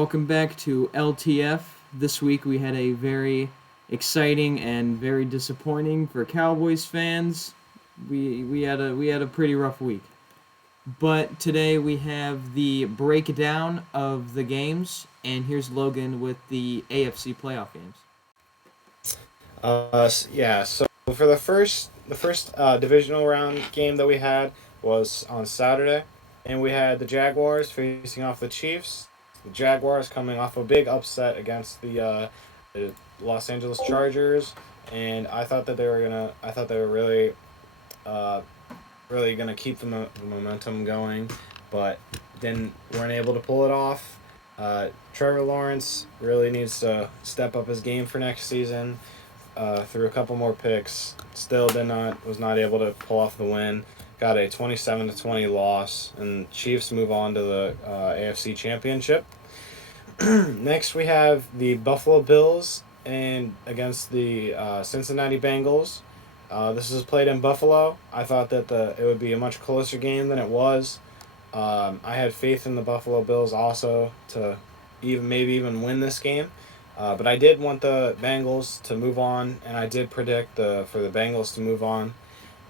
Welcome back to LTF. This week we had a very exciting and very disappointing for Cowboys fans. We had a pretty rough week. But today we have the breakdown of the games, and here's Logan with the AFC playoff games. So for the first divisional round game that we had was on Saturday, and we had the Jaguars facing off the Chiefs. The Jaguars coming off a big upset against the Los Angeles Chargers, and I thought they were uh, really gonna keep the momentum going, but then weren't able to pull it off. Trevor Lawrence really needs to step up his game for next season. Threw a couple more picks. Still did not was not able to pull off the win. Got a 27-20 loss, and Chiefs move on to the AFC Championship. Next, we have the Buffalo Bills and against the Cincinnati Bengals. This was played in Buffalo. I thought that it would be a much closer game than it was. I had faith in the Buffalo Bills also to even win this game. But I did want the Bengals to move on, and I did predict for the Bengals to move on.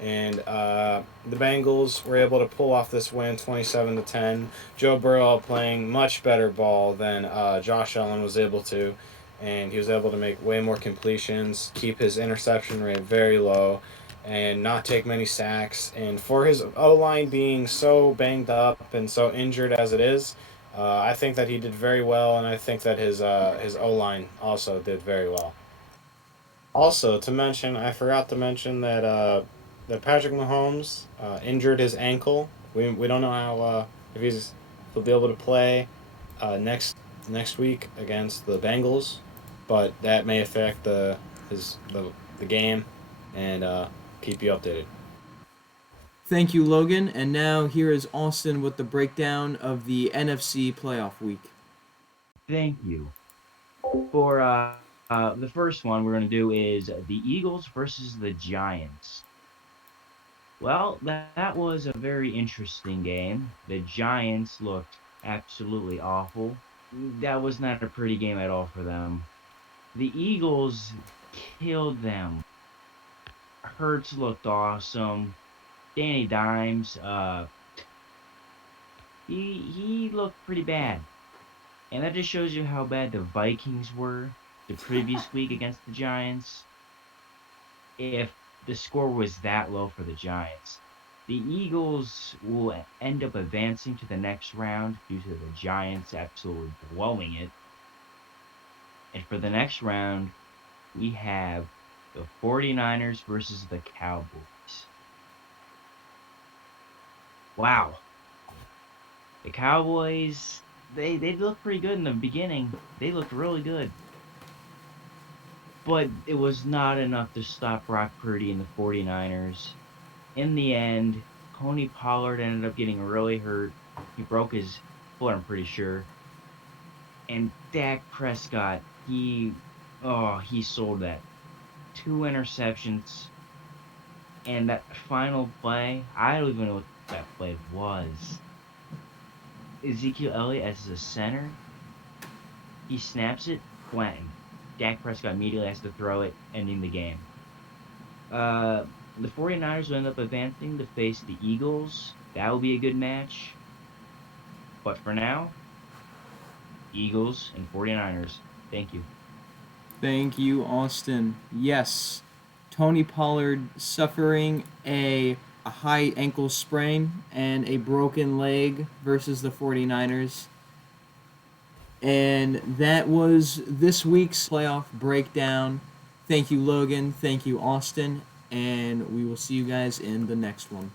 And the Bengals were able to pull off this win, 27-10. Joe Burrow playing much better ball than Josh Allen was able to, and he was able to make way more completions, keep his interception rate very low, and not take many sacks. And for his O line being so banged up and so injured as it is, I think that he did very well, and I think that his O line also did very well. Also, I forgot to mention that Patrick Mahomes injured his ankle. We don't know how if he'll be able to play next week against the Bengals, but that may affect the game, and keep you updated. Thank you, Logan. And now here is Austin with the breakdown of the NFC playoff week. Thank you. For the first one we're going to do is the Eagles versus the Giants. Well, that was a very interesting game. The Giants looked absolutely awful. That was not a pretty game at all for them. The Eagles killed them. Hurts looked awesome. Danny Dimes, he looked pretty bad. And that just shows you how bad the Vikings were the previous week against the Giants. If the score was that low for the Giants, the Eagles will end up advancing to the next round due to the Giants absolutely blowing it. And for the next round, we have the 49ers versus the Cowboys. Wow. The Cowboys, they looked pretty good in the beginning. They looked really good. But it was not enough to stop Brock Purdy and the 49ers. In the end, Tony Pollard ended up getting really hurt. He broke his foot, I'm pretty sure. And Dak Prescott, he sold that. Two interceptions. And that final play, I don't even know what that play was. Ezekiel Elliott as a center, he snaps it, blank. Dak Prescott immediately has to throw it, ending the game. The 49ers will end up advancing to face the Eagles. That will be a good match. But for now, Eagles and 49ers. Thank you. Thank you, Austin. Yes, Tony Pollard suffering a high ankle sprain and a broken leg versus the 49ers. And that was this week's playoff breakdown. Thank you, Logan. Thank you, Austin. And we will see you guys in the next one.